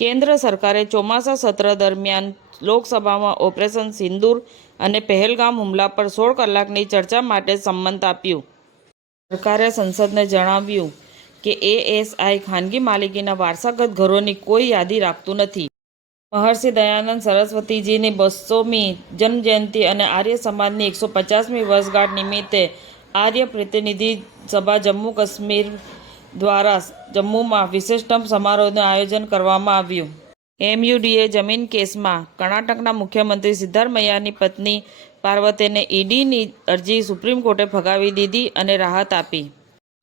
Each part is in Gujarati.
કેન્દ્ર સરકારે ચોમાસા સત્ર દરમિયાન લોકસભામાં ઓપરેશન સિંદૂર અને પહેલગામ હુમલા પર 16 કલાકની ચર્ચા માટે સંમત આપ્યું. સરકારે સંસદને જણાવ્યું કે એએસઆઈ ખાનગી માલિકીના વારસાગત ઘરોની કોઈ યાદી રાખતું નથી. મહર્ષિ દયાનંદ સરસ્વતીજીની 200મી જન્મજયંતિ અને આર્ય સમાજની 150મી વર્ષગાંઠ નિમિત્તે આર્ય પ્રતિનિધિ સભા જમ્મુ કાશ્મીર દ્વારા જમ્મુમાં વિશેષ સમારોહનું આયોજન કરવામાં આવ્યું. એમયુડીએ જમીન કેસમાં કર્ણાટકના મુખ્યમંત્રી સિદ્ધારમૈયાની પત્ની પાર્વતીને ઈડીની અરજી સુપ્રીમ કોર્ટે ફગાવી દીધી અને રાહત આપી.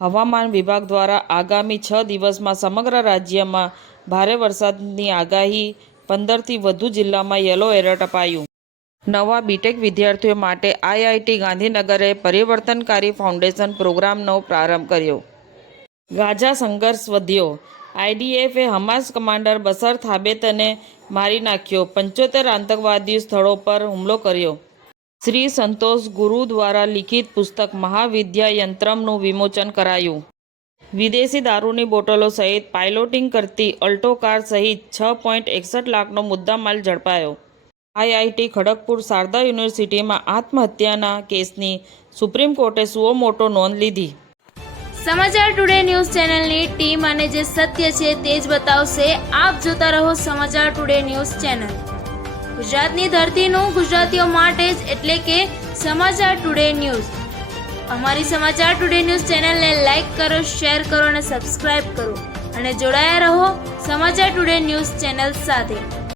હવામાન વિભાગ દ્વારા આગામી 6 દિવસમાં સમગ્ર રાજ્યમાં ભારે વરસાદની આગાહી. 15થી વધુ જિલ્લામાં યલો એલર્ટ અપાયું. નવા બીટેક વિદ્યાર્થીઓ માટે આઈઆઈટી ગાંધીનગરે પરિવર્તનકારી ફાઉન્ડેશન પ્રોગ્રામનો પ્રારંભ કર્યો. ગાઝા સંઘર્ષ વધ્યો. આઈડીએફે હમાસ કમાન્ડર બશર થાબેતને મારી નાખ્યો. 75 આતંકવાદી સ્થળો પર હુમલો કર્યો. શ્રી સંતોષ ગુરુ દ્વારા લિખિત પુસ્તક મહાવિદ્યાયંત્રમનું વિમોચન કરાયું. વિદેશી દારૂની બોટલો સહિત પાઇલોટિંગ કરતી અલ્ટો કાર સહિત 6.61 લાખનો મુદ્દામાલ ઝડપાયો. આઈઆઈટી ખડગપુર શારદા યુનિવર્સિટીમાં આત્મહત્યાના કેસની સુપ્રીમ કોર્ટે સુઓ મોટો નોંધ લીધી. સમાચાર ટુડે ન્યૂઝ ચેનલની ટીમ અને જે સત્ય છે તે જ બતાવશે. આપ જોતા રહો સમાચાર ટુડે ન્યૂઝ ચેનલ. ગુજરાતની ધરતીનું ગુજરાતીઓ માટે જ, એટલે કે સમાચાર ટુડે ન્યૂઝ. અમારી સમાચાર ટુડે ન્યૂઝ ચેનલને લાઈક કરો, શેર કરો અને સબસ્ક્રાઇબ કરો અને જોડાયા રહો સમાચાર ટુડે ન્યૂઝ ચેનલ સાથે.